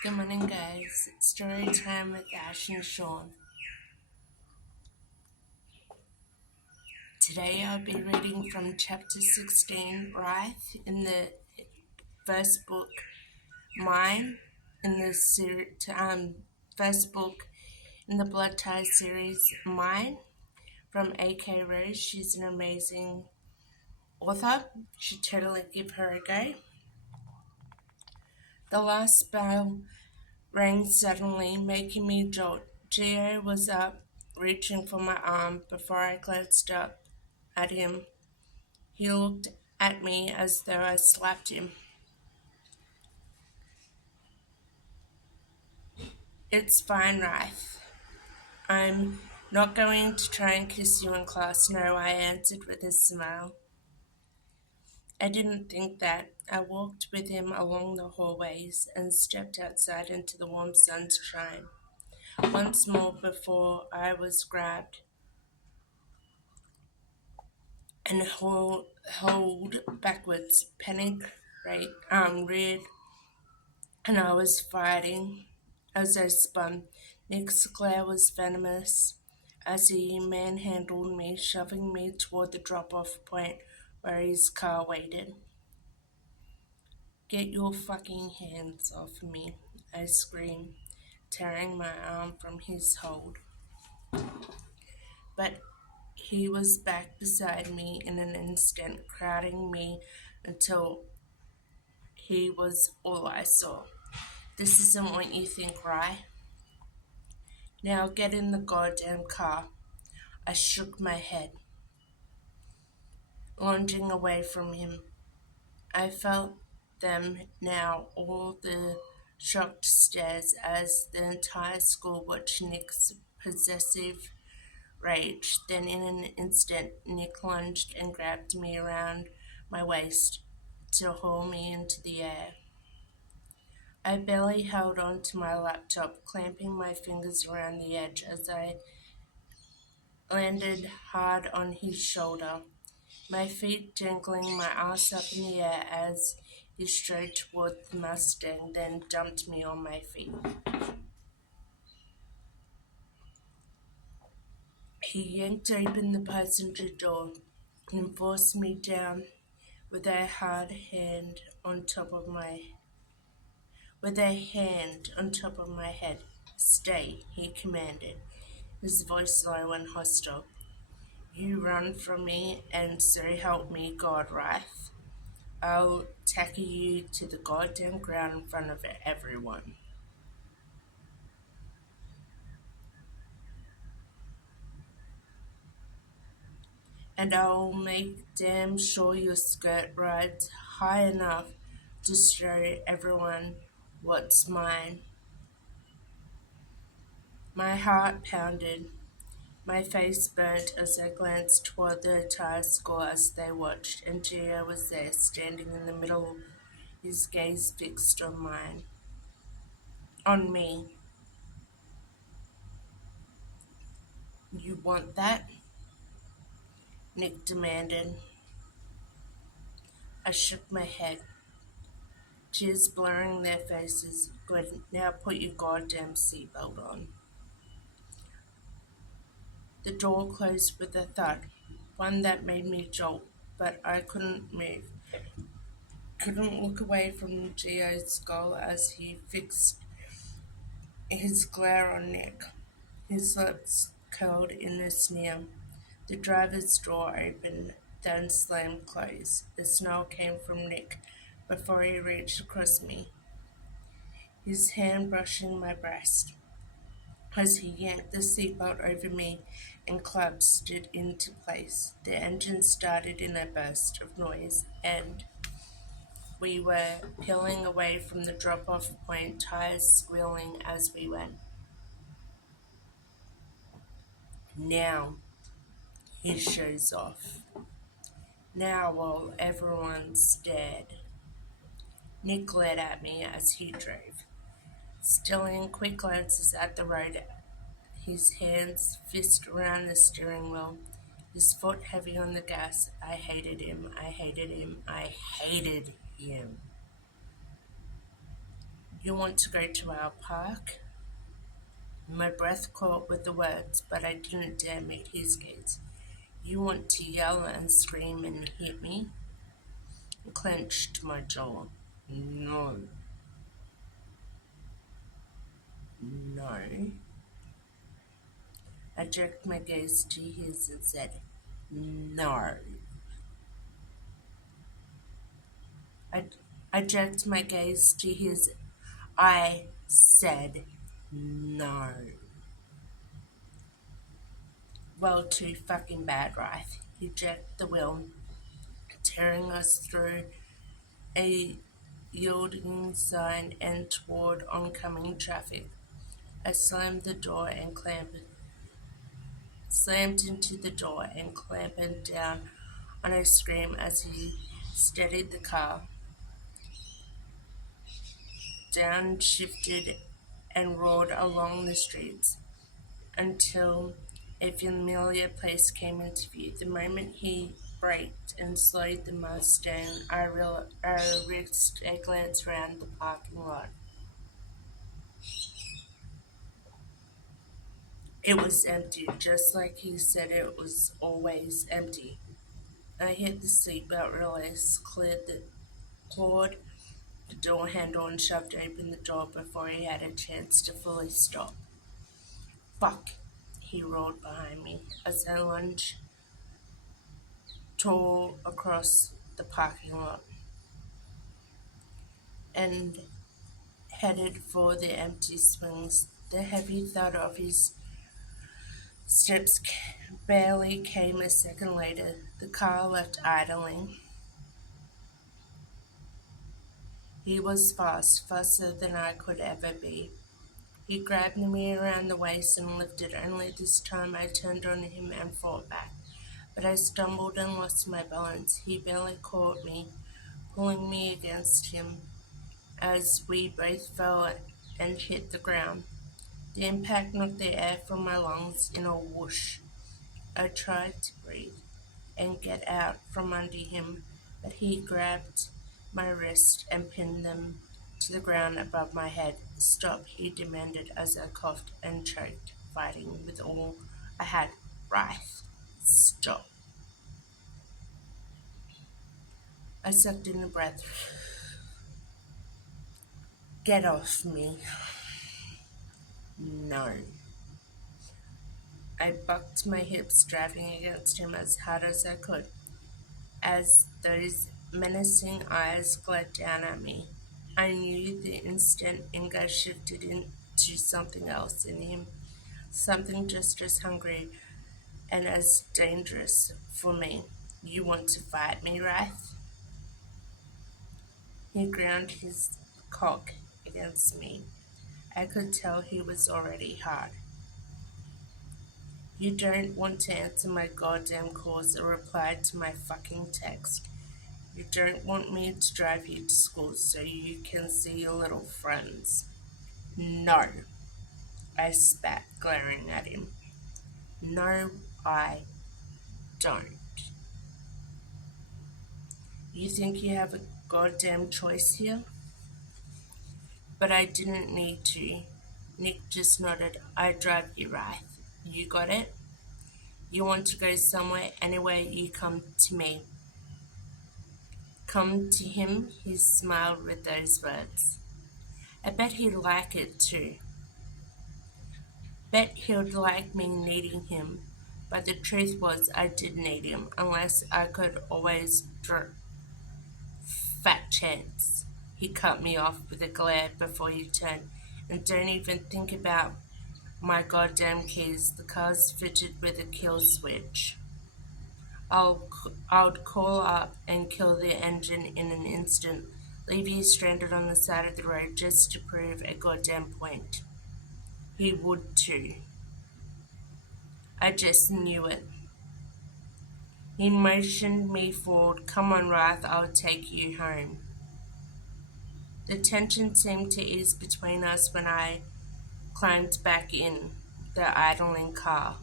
Good morning, guys. Story time with Ash and Sean. Today I'll be reading from chapter 16, Wraith, in the first book, Mine, in the first book in the Blood Ties series, Mine, from A.K. Rose. She's an amazing author. Should totally give her a go. The last bell rang suddenly, making me jolt. Geo was up, reaching for my arm before I glanced up at him. He looked at me as though I slapped him. It's fine, Wraith. I'm not going to try and kiss you in class, no, I answered with a smile. I didn't think that. I walked with him along the hallways and stepped outside into the warm sunshine once more before I was grabbed and hauled backwards. Panic reared, and I was fighting as I spun. Nick's glare was venomous as he manhandled me, shoving me toward the drop-off point where his car waited. Get your fucking hands off me, I screamed, tearing my arm from his hold. But he was back beside me in an instant, crowding me until he was all I saw. This isn't what you think, right? Now get in the goddamn car. I shook my head, lunging away from him. I felt them now, all the shocked stares as the entire school watched Nick's possessive rage. Then in an instant, Nick lunged and grabbed me around my waist to haul me into the air. I barely held on to my laptop, clamping my fingers around the edge as I landed hard on his shoulder, my feet dangling, my ass up in the air as he strode toward the Mustang, then dumped me on my feet. He yanked open the passenger door and forced me down with a hand on top of my head. Stay, he commanded, his voice low and hostile. You run from me, and so help me God, Wraith. I'll tackle you to the goddamn ground in front of everyone. And I'll make damn sure your skirt rides high enough to show everyone what's mine. My heart pounded. My face burnt as I glanced toward the entire school as they watched, and Gio was there, standing in the middle, his gaze fixed on me. You want that? Nick demanded. I shook my head, tears blurring their faces. Good, now put your goddamn seatbelt on. The door closed with a thud, one that made me jolt, but I couldn't move. Couldn't look away from Gio's skull as he fixed his glare on Nick. His lips curled in a sneer. The driver's door opened, then slammed closed. A snarl came from Nick before he reached across me, his hand brushing my breast as he yanked the seatbelt over me and collapsed it into place. The engine started in a burst of noise, and we were peeling away from the drop-off point, tires squealing as we went. Now he shows off. Now while everyone stared. Nick glared at me as he drove, stealing quick glances at the road, his hands fist around the steering wheel, his foot heavy on the gas. I hated him. You want to go to our park? My breath caught with the words, but I didn't dare meet his gaze. You want to yell and scream and hit me? I clenched my jaw. No, no. I jerked my gaze to his and said, no. I, I jerked my gaze to his. I said, no. Well, too fucking bad, right? He jerked the wheel, tearing us through a yielding sign and toward oncoming traffic. I slammed into the door and clamped down on a scream as he steadied the car, downshifted and roared along the streets until a familiar place came into view. The moment he braked and slowed the Mustang, I risked a glance around the parking lot. It was empty, just like he said it was always empty. I hit the seatbelt release, clawed the door handle and shoved open the door before he had a chance to fully stop. Fuck, he roared behind me as I lunged, tore across the parking lot, and headed for the empty swings. The heavy thud of his steps barely came a second later. The car left idling. He was fast, faster than I could ever be. He grabbed me around the waist and lifted. Only this time I turned on him and fought back. But I stumbled and lost my balance. He barely caught me, pulling me against him as we both fell and hit the ground. The impact knocked the air from my lungs in a whoosh. I tried to breathe and get out from under him, but he grabbed my wrist and pinned them to the ground above my head. Stop, he demanded as I coughed and choked, fighting with all I had. Wrath. Stop. I sucked in a breath. Get off me. No. I bucked my hips, driving against him as hard as I could, as those menacing eyes glared down at me. I knew the instant anger shifted into something else in him, something just as hungry and as dangerous for me. You want to fight me, Wrath? He ground his cock against me. I could tell he was already hard. You don't want to answer my goddamn calls or reply to my fucking text. You don't want me to drive you to school so you can see your little friends. No, I spat, glaring at him. No, I don't. You think you have a goddamn choice here? But I didn't need to. Nick just nodded. I drive you, right. You got it? You want to go somewhere, anywhere, you come to me. Come to him, he smiled with those words. I bet he'd like it too. Bet he'd like me needing him. But the truth was I did need him, unless I could always fat chance. He cut me off with a glare before he turned. And don't even think about my goddamn keys. The car's fitted with a kill switch. I'd call up and kill the engine in an instant, leave you stranded on the side of the road just to prove a goddamn point. He would too. I just knew it. He motioned me forward. Come on, Wrath, I'll take you home. The tension seemed to ease between us when I climbed back in the idling car.